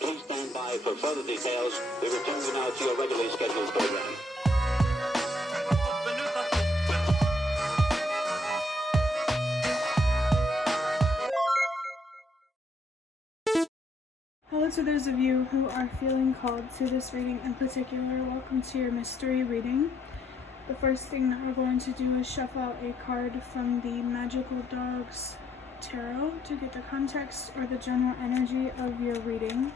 Please stand by for further details. We return you now to your regularly scheduled program. Hello to those of you who are feeling called to this reading in particular. Welcome to your mystery reading. The first thing that we're going to do is shuffle out a card from the Magical Dogs Tarot to get the context or the general energy of your reading.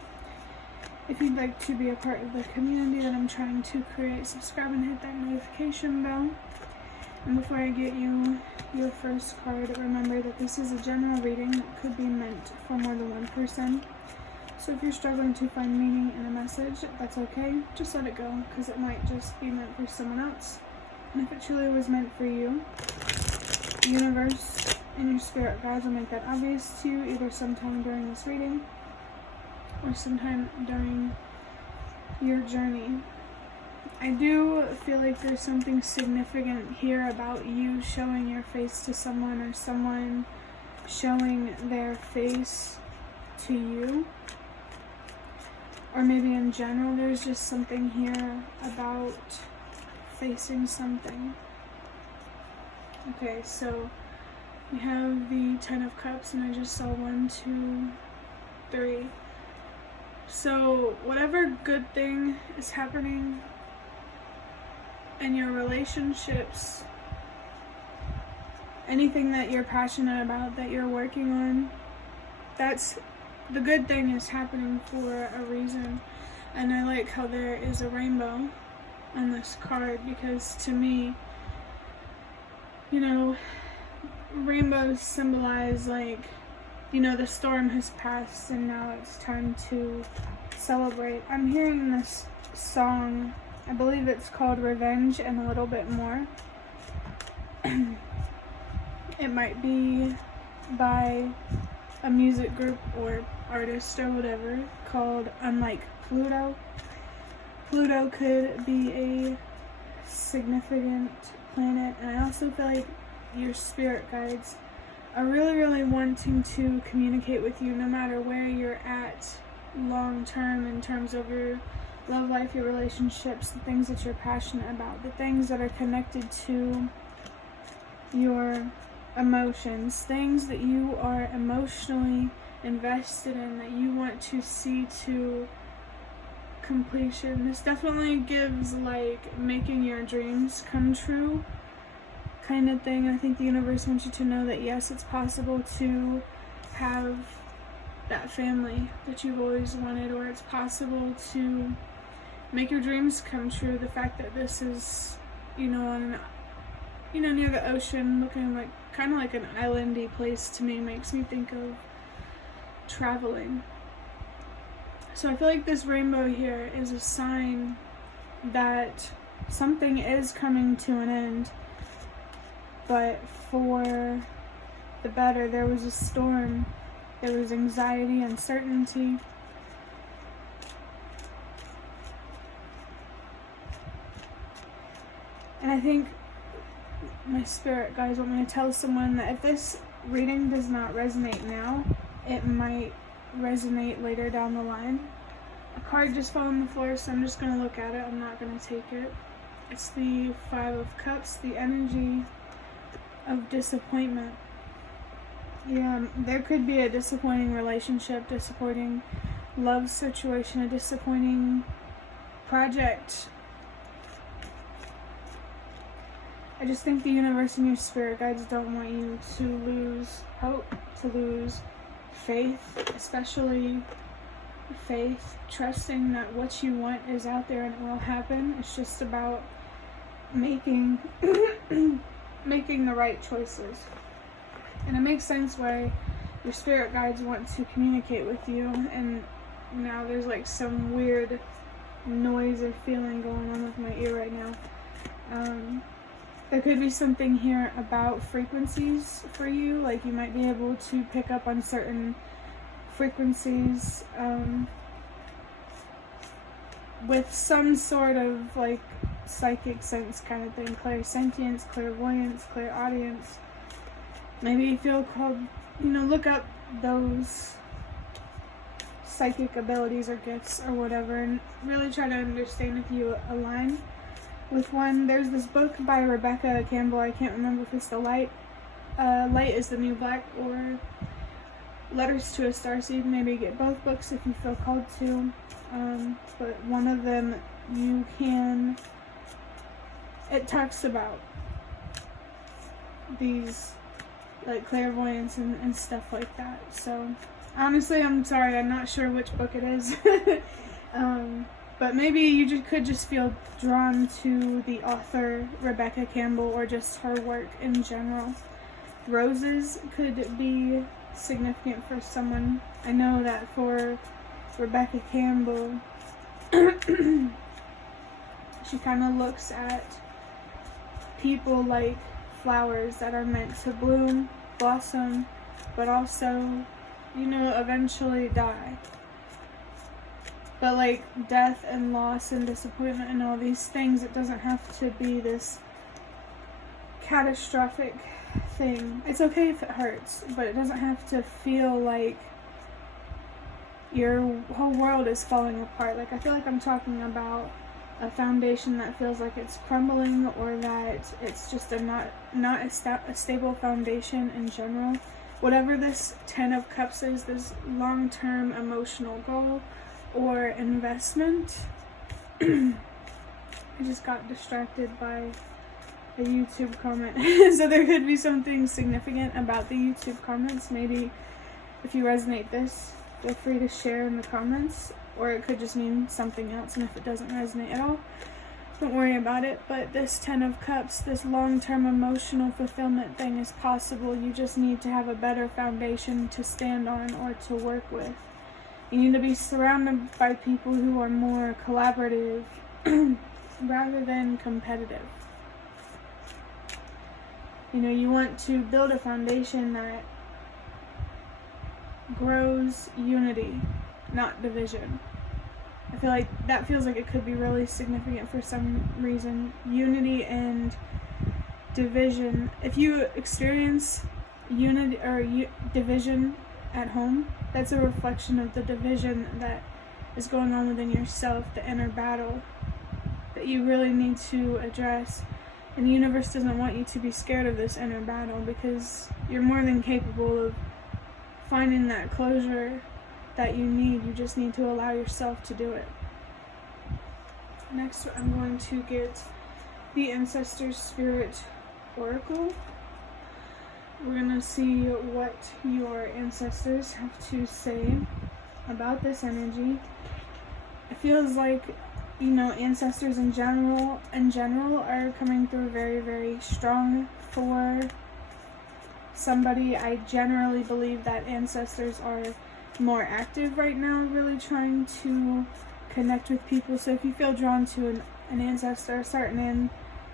If you'd like to be a part of the community that I'm trying to create, subscribe and hit that notification bell. And before I get you your first card, remember that this is a general reading that could be meant for more than one person. So if you're struggling to find meaning in a message, that's okay. Just let it go, because it might just be meant for someone else. And if it truly was meant for you, the universe and your spirit guides will make that obvious to you, either sometime during this reading or sometime during your journey. I do feel like there's something significant here about you showing your face to someone or someone showing their face to you. Or maybe in general, there's just something here about facing something. Okay, so we have the 10 of Cups, and I just saw 1, 2, 3. So whatever good thing is happening in your relationships, anything that you're passionate about, that you're working on, that's the good thing is happening for a reason. And I like how there is a rainbow on this card, because to me, you know, rainbows symbolize, like, you know, the storm has passed and now it's time to celebrate. I'm hearing this song, I believe it's called Revenge and a Little Bit More. It might be by a music group or artist or whatever called Unlike Pluto. Pluto could be a significant planet, and I also feel like your spirit guides are really wanting to communicate with you no matter where you're at long term in terms of your love life, your relationships, the things that you're passionate about, the things that are connected to your emotions, things that you are emotionally invested in, that you want to see to completion. This definitely gives like making your dreams come true kind of thing. I think the universe wants you to know that yes, it's possible to have that family that you've always wanted, or it's possible to make your dreams come true. The fact that this is, you know, on, you know, near the ocean, looking like kind of like an islandy place to me, makes me think of traveling. So I feel like this rainbow here is a sign that something is coming to an end, but for the better. There was a storm, there was anxiety, uncertainty. And I think my spirit guides want me to tell someone that if this reading does not resonate now, it might resonate later down the line. A card just fell on the floor, so I'm just going to look at it. I'm not going to take it. It's the 5 of Cups, the energy of disappointment. Yeah, there could be a disappointing relationship, disappointing love situation, a disappointing project. I just think the universe and your spirit guides don't want you to lose hope, to lose faith, especially faith, trusting that what you want is out there and it will happen. It's just about making making the right choices. And it makes sense why your spirit guides want to communicate with you, and now there's like some weird noise or feeling going on with my ear right now. There could be something here about frequencies for you, like you might be able to pick up on certain frequencies with some sort of like psychic sense kind of thing, clairsentience, clairvoyance, clairaudience. Maybe you feel called, you know, look up those psychic abilities or gifts or whatever, and really try to understand if you align with one. There's this book by Rebecca Campbell, I can't remember if it's The Light is the New Black or Letters to a Starseed. Maybe get both books if you feel called to, but one of them it talks about these like clairvoyance and stuff like that. So honestly, I'm sorry, I'm not sure which book it is. But maybe you could just feel drawn to the author Rebecca Campbell or just her work in general. Roses could be significant for someone. I know that for Rebecca Campbell, she kind of looks at people like flowers that are meant to bloom, blossom, but also, eventually die. But like death and loss and disappointment and all these things, it doesn't have to be this catastrophic thing. It's okay if it hurts, but it doesn't have to feel like your whole world is falling apart. Like, I feel like I'm talking about a foundation that feels like it's crumbling, or that it's just not a stable foundation in general. Whatever this 10 of Cups is, this long-term emotional goal or investment. I just got distracted by a YouTube comment. So there could be something significant about the YouTube comments. Maybe if you resonate this, feel free to share in the comments, or it could just mean something else, and if it doesn't resonate at all, don't worry about it. But this 10 of Cups, this long-term emotional fulfillment thing is possible. You just need to have a better foundation to stand on or to work with. You need to be surrounded by people who are more collaborative rather than competitive. You want to build a foundation that grows unity, not division. I feel like that feels like it could be really significant for some reason. Unity and division. If you experience unity or division at home, that's a reflection of the division that is going on within yourself, the inner battle that you really need to address. And the universe doesn't want you to be scared of this inner battle, because you're more than capable of finding that closure that you need. You just need to allow yourself to do it. Next, I'm going to get the Ancestors Spirit Oracle. We're going to see what your ancestors have to say about this energy. It feels like, ancestors in general are coming through very, very strong for somebody. I generally believe that ancestors are more active right now, really trying to connect with people. So if you feel drawn to an ancestor, a certain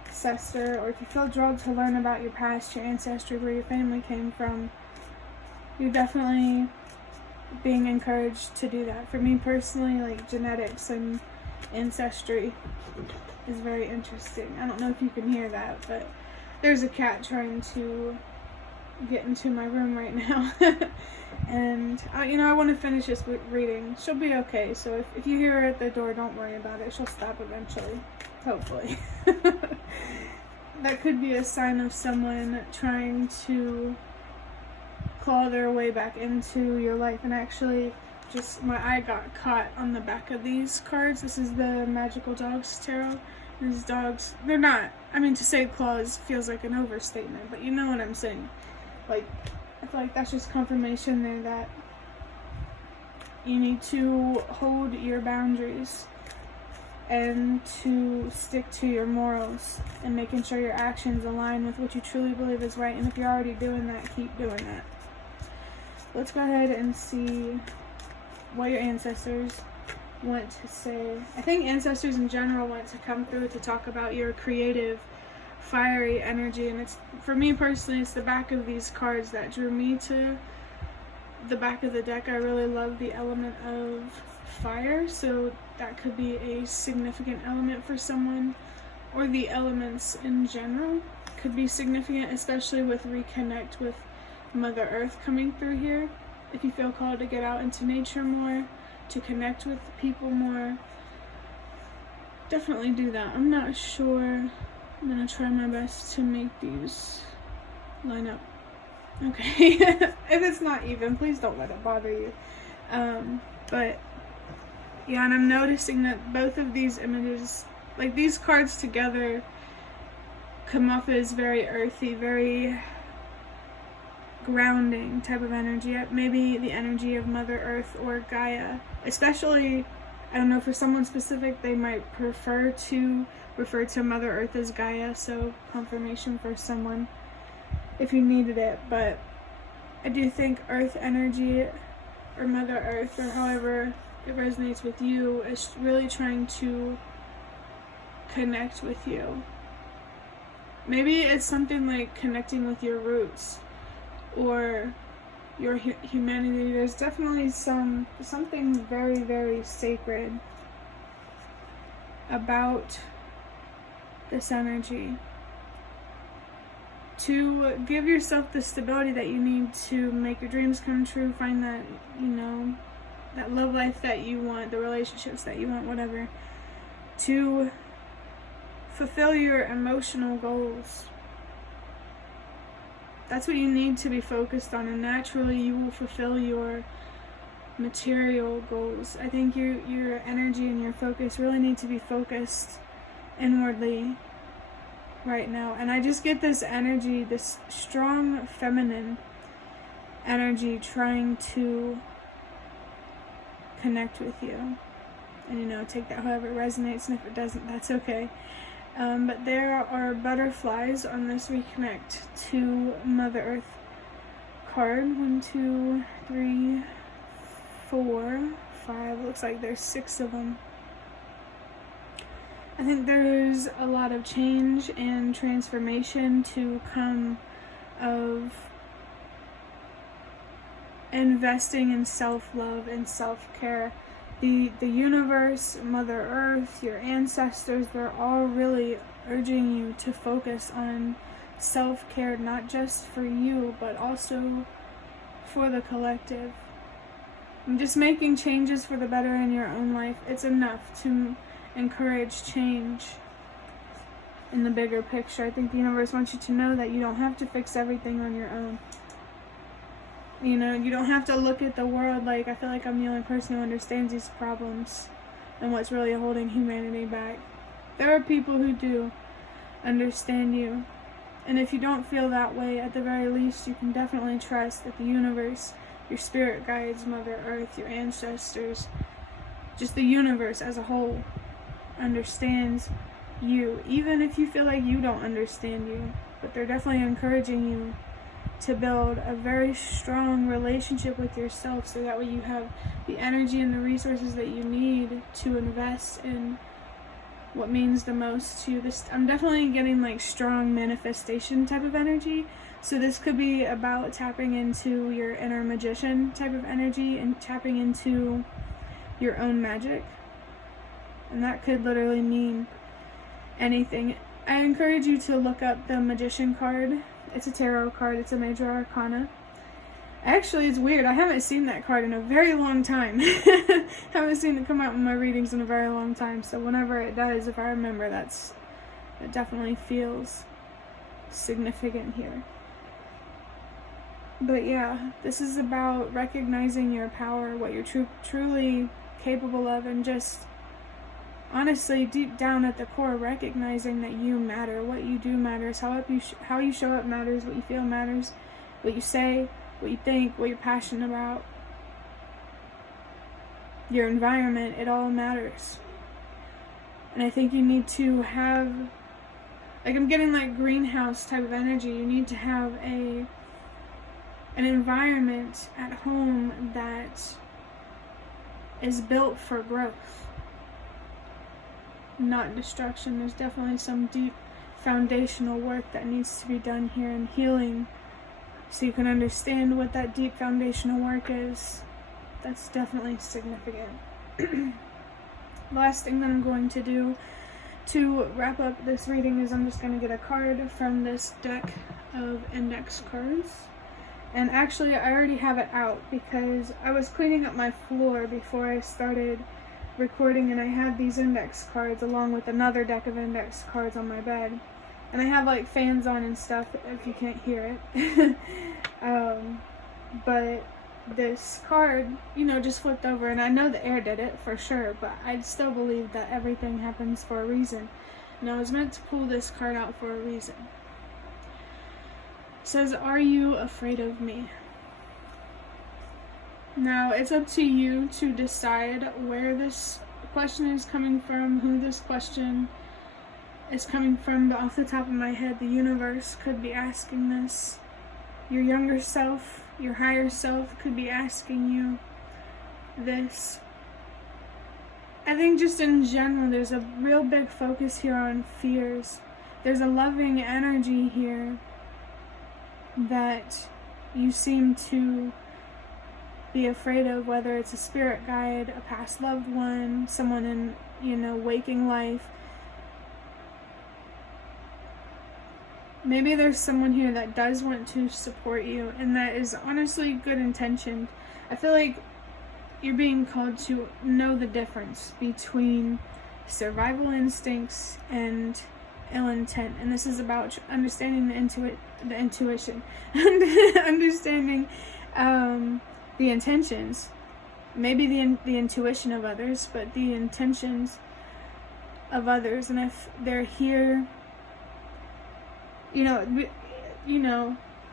ancestor, or if you feel drawn to learn about your past, your ancestry, where your family came from, you're definitely being encouraged to do that. For me personally, like genetics and ancestry is very interesting. I don't know if you can hear that, but there's a cat trying to get into my room right now. And I want to finish this reading. She'll be okay, so if you hear her at the door, don't worry about it. She'll stop eventually, hopefully. That could be a sign of someone trying to claw their way back into your life. And actually, just my eye got caught on the back of these cards. This is the Magical Dogs Tarot. These dogs, they're not, to say claws feels like an overstatement, but you know what I'm saying. Like, I feel like that's just confirmation there that you need to hold your boundaries and to stick to your morals and making sure your actions align with what you truly believe is right. And if you're already doing that, keep doing that. Let's go ahead and see what your ancestors want to say. I think ancestors in general want to come through to talk about your creative, fiery energy, and it's, for me personally, it's the back of these cards that drew me to the back of the deck. I really love the element of fire, so that could be a significant element for someone, or the elements in general could be significant, especially with reconnect with Mother Earth coming through here. If you feel called to get out into nature more, to connect with people more, definitely do that. I'm not sure. I'm gonna try my best to make these line up. Okay. If it's not even, please don't let it bother you. But yeah, and I'm noticing that both of these images, like these cards together, come off as very earthy, very grounding type of energy. Maybe the energy of Mother Earth or Gaia. Especially, I don't know, for someone specific, they might prefer to refer to Mother Earth as Gaia, so confirmation for someone if you needed it. But I do think Earth energy, or Mother Earth, or however it resonates with you, is really trying to connect with you. Maybe it's something like connecting with your roots or your humanity. There's definitely something very, very sacred about this energy. To give yourself the stability that you need to make your dreams come true, find that, that love life that you want, the relationships that you want, whatever. To fulfill your emotional goals. That's what you need to be focused on, and naturally you will fulfill your material goals. I think your energy and your focus really need to be focused inwardly right now. And I just get this energy, this strong feminine energy trying to connect with you. And take that however it resonates, and if it doesn't, that's okay. But there are butterflies on this Reconnect to Mother Earth card. 1, 2, 3, 4, 5. Looks like there's 6 of them. I think there's a lot of change and transformation to come of investing in self-love and self-care. The universe, Mother Earth, your ancestors, they're all really urging you to focus on self-care, not just for you, but also for the collective. And just making changes for the better in your own life, it's enough to encourage change in the bigger picture. I think the universe wants you to know that you don't have to fix everything on your own. You don't have to look at the world like, I feel like I'm the only person who understands these problems and what's really holding humanity back. There are people who do understand you. And if you don't feel that way, at the very least, you can definitely trust that the universe, your spirit guides, Mother Earth, your ancestors, just the universe as a whole understands you. Even if you feel like you don't understand you. But they're definitely encouraging you to build a very strong relationship with yourself, so that way you have the energy and the resources that you need to invest in what means the most to you. I'm definitely getting like strong manifestation type of energy, so this could be about tapping into your inner magician type of energy and tapping into your own magic, and that could literally mean anything. I encourage you to look up the Magician card. It's a tarot card. It's a major arcana. Actually, it's weird. I haven't seen that card in a very long time. Haven't seen it come out in my readings in a very long time. So whenever it does, if I remember, it definitely feels significant here. But yeah, this is about recognizing your power, what you're truly capable of, and just honestly, deep down at the core, recognizing that you matter. What you do matters. How you show up matters. What you feel matters. What you say, what you think, what you're passionate about. Your environment, it all matters. And I think you need to have, like, I'm getting like greenhouse type of energy. You need to have an environment at home that is built for growth, not destruction. There's definitely some deep foundational work that needs to be done here, and healing, so you can understand what that deep foundational work is. That's definitely significant. Last thing that I'm going to do to wrap up this reading is I'm just going to get a card from this deck of index cards, And actually, I already have it out because I was cleaning up my floor before I started recording, and I had these index cards along with another deck of index cards on my bed. And I have like fans on and stuff if you can't hear it. But this card, just flipped over, and I know the air did it for sure, but I still believe that everything happens for a reason. And I was meant to pull this card out for a reason. It says, "Are you afraid of me?" Now, it's up to you to decide where this question is coming from, who this question is coming from, but off the top of my head, the universe could be asking this. Your younger self, your higher self could be asking you this. I think just in general, there's a real big focus here on fears. There's a loving energy here that you seem to be afraid of, whether it's a spirit guide, a past loved one, someone in, waking life. Maybe there's someone here that does want to support you, and that is honestly good intentioned. I feel like you're being called to know the difference between survival instincts and ill intent, and this is about understanding the intuition, understanding the intentions, maybe the intuition of others, but the intentions of others. And if they're here,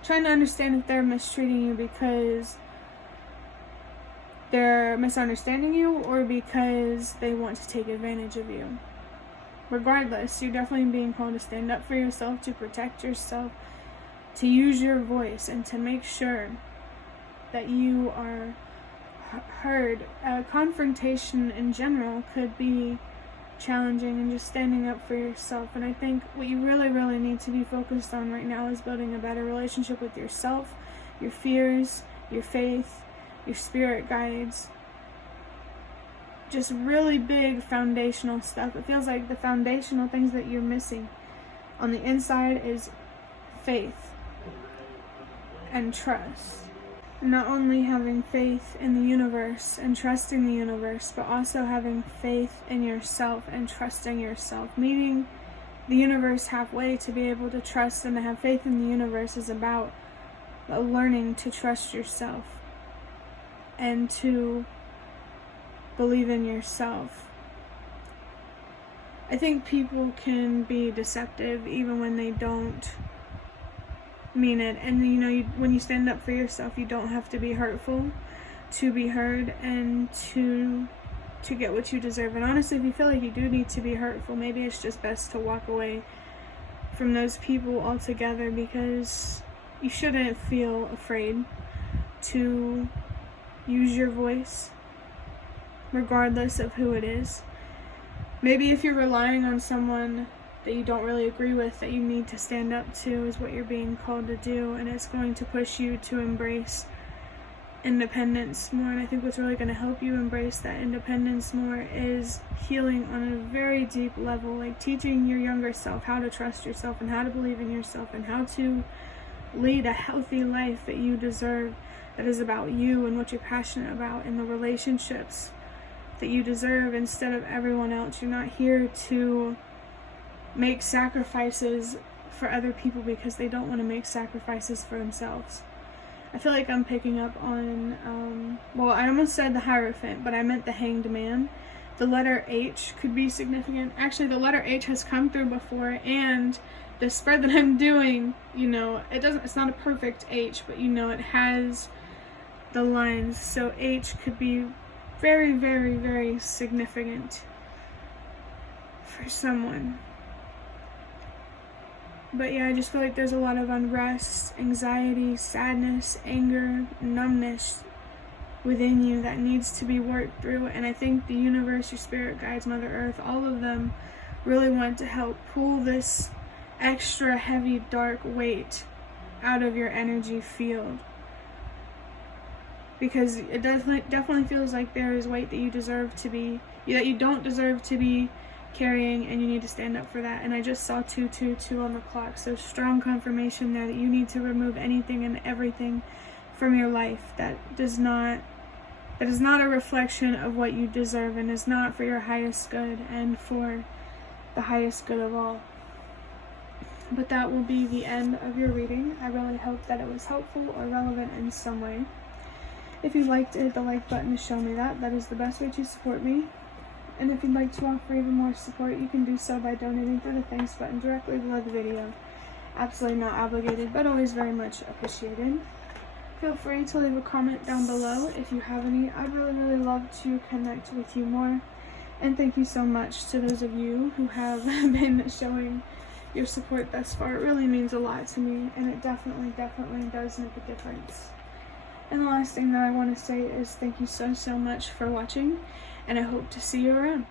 trying to understand if they're mistreating you because they're misunderstanding you or because they want to take advantage of you. Regardless, you're definitely being called to stand up for yourself, to protect yourself, to use your voice, and to make sure that you are heard. Confrontation in general could be challenging, and just standing up for yourself. And I think what you really, really need to be focused on right now is building a better relationship with yourself, your fears, your faith, your spirit guides. Just really big foundational stuff. It feels like the foundational things that you're missing on the inside is faith and trust. Not only having faith in the universe and trusting the universe, but also having faith in yourself and trusting yourself. Meeting the universe halfway to be able to trust and to have faith in the universe is about learning to trust yourself and to believe in yourself. I think people can be deceptive even when they don't mean it. And when you stand up for yourself, you don't have to be hurtful to be heard and to get what you deserve. And honestly, if you feel like you do need to be hurtful, maybe it's just best to walk away from those people altogether, because you shouldn't feel afraid to use your voice regardless of who it is. Maybe if you're relying on someone that you don't really agree with, that you need to stand up to, is what you're being called to do, and it's going to push you to embrace independence more. And I think what's really going to help you embrace that independence more is healing on a very deep level, like teaching your younger self how to trust yourself and how to believe in yourself and how to lead a healthy life that you deserve, that is about you and what you're passionate about, and the relationships that you deserve instead of everyone else. You're not here to make sacrifices for other people because they don't want to make sacrifices for themselves. I feel like I'm picking up on, I almost said the Hierophant, but I meant the Hanged Man. The letter H could be significant. Actually, the letter H has come through before, and the spread that I'm doing, it's not a perfect H, but it has the lines. So H could be very, very, very significant for someone. But yeah, I just feel like there's a lot of unrest, anxiety, sadness, anger, numbness within you that needs to be worked through. And I think the universe, your spirit guides, Mother Earth, all of them really want to help pull this extra heavy, dark weight out of your energy field. Because it definitely feels like there is weight that you don't deserve to be carrying, and you need to stand up for that. And I just saw 222 on the clock, so strong confirmation there that you need to remove anything and everything from your life that is not a reflection of what you deserve and is not for your highest good and for the highest good of all. But that will be the end of your reading. I really hope that it was helpful or relevant in some way. If you liked it, hit the like button to show me that. That is the best way to support me. And if you'd like to offer even more support, you can do so by donating through the thanks button directly below the video. Absolutely not obligated, but always very much appreciated. Feel free to leave a comment down below if you have any. I'd really love to connect with you more. And thank you so much to those of you who have been showing your support thus far. It really means a lot to me, and it definitely does make a difference. And the last thing that I want to say is thank you so much for watching, and I hope to see you around.